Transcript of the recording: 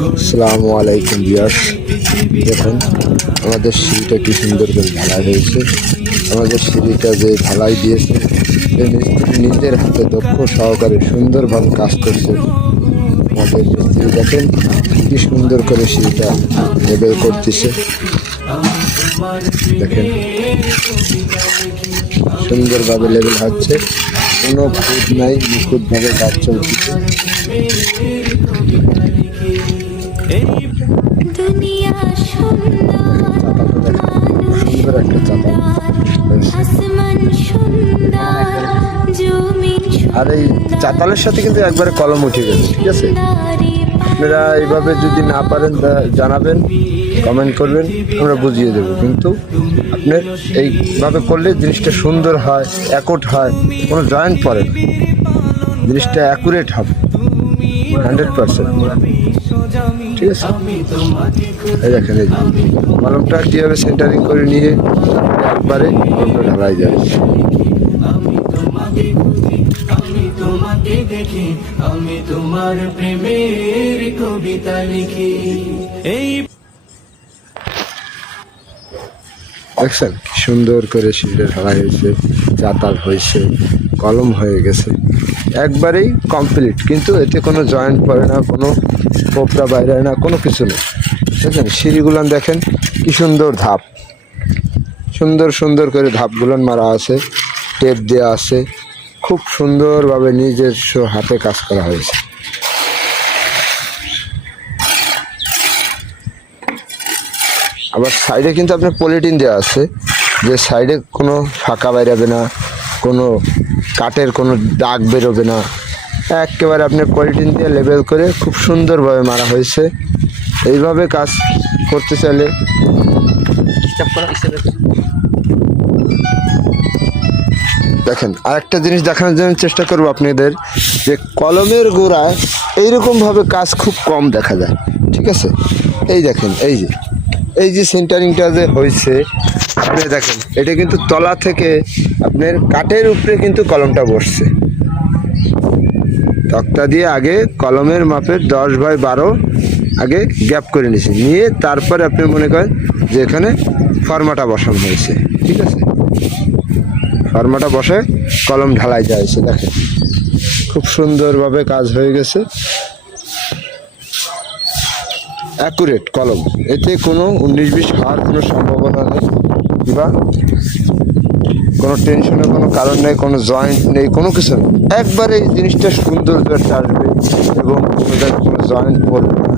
আসসালামু আলাইকুম ভিউয়ার্স, দেখুন আমাদের সিঁড়িটা কি সুন্দর করে ঢালাই হয়েছে। আমাদের সিঁড়িটা যে ঢালাই দিয়েছে এই মিস্ত্রি নিজের হাতে দক্ষ সহকারে সুন্দরভাবে কাজ করছে। আমাদের মিস্ত্রি দেখেন কি সুন্দর করে সিঁড়িটা লেবেল করতেছে। দেখেন সুন্দরভাবে লেবেল হচ্ছে, কোনো খুঁত নাই, নিখুঁতভাবে কাজ চলতেছে। সুন্দর একটা চাপা, আর এই চাতালের সাথে কিন্তু একবারে কলম উঠে গেছে। ঠিক আছে, আপনারা এইভাবে যদি না পারেন জানাবেন, কমেন্ট করবেন, আমরা বুঝিয়ে দেব। কিন্তু আপনার এইভাবে করলে জিনিসটা সুন্দর হয়, অ্যাকুরেট হয়, কোনো জয়েন্ট পড়ে না, জিনিসটা অ্যাকুরেট হবে 100%। ঠিক আছে, এই দেখেন এই কলমটা কীভাবে সেন্টারিং করে নিয়ে একবারে কলমটা ঢালাই যায়। দেখছেন কি সুন্দর করে সিঁড়িটা ঢালাই হয়েছে, চাতাল হয়েছে, কলম হয়ে গেছে, একবারেই কমপ্লিট। কিন্তু এতে কোনো জয়েন্ট পড়ে না, কোনো কোপড়া বাইরে না, কোনো কিছু নেই। দেখেন সিঁড়িগুলান দেখেন কি সুন্দর ধাপ, সুন্দর সুন্দর করে ধাপগুলান মারা আছে, টেপ দেওয়া আছে, খুব সুন্দরভাবে নিজস্ব হাতে কাজ করা হয়েছে। আবার সাইডে কিন্তু আপনার পলিটিন দেওয়া আছে, যে সাইডে কোনো ফাঁকা বেরোবে না, কোনো কাঠের কোনো দাগ বেরোবে না। একেবারে আপনার পলিটিন দিয়ে লেবেল করে খুব সুন্দরভাবে মারা হয়েছে। এইভাবে কাজ করতে চাইলে দেখেন, আরেকটা জিনিস দেখানোর জন্য চেষ্টা করবো আপনাদের, যে কলমের গোড়ায় এইরকমভাবে কাজ খুব কম দেখা যায়। ঠিক আছে, এই দেখেন এই যে সেন্টারিংটা যে হয়েছে, আপনি দেখেন এটা কিন্তু তলা থেকে আপনার কাঠের উপরে কিন্তু কলমটা বসছে। তক্তা দিয়ে আগে কলমের মাপের 10/12 আগে গ্যাপ করে নিয়ে তারপরে আপনি মনে করেন যে এখানে ফর্মাটা বসানো হয়েছে। ঠিক আছে, ফর্মাটা বসে কলম ঢালাই যাচ্ছে। দেখেন খুব সুন্দরভাবে কাজ হয়ে গেছে, অ্যাকুরেট কলম, এতে কোনো 19-20 হওয়ার কোনো সম্ভাবনা নেই, বা কোনো টেনশনের কোনো কারণ নেই, কোনো জয়েন্ট নেই, কোনো কিছু নেই। একবারে এই জিনিসটা সৌন্দর্য আসবে এবং কোনো জয়েন্ট পড়বে না।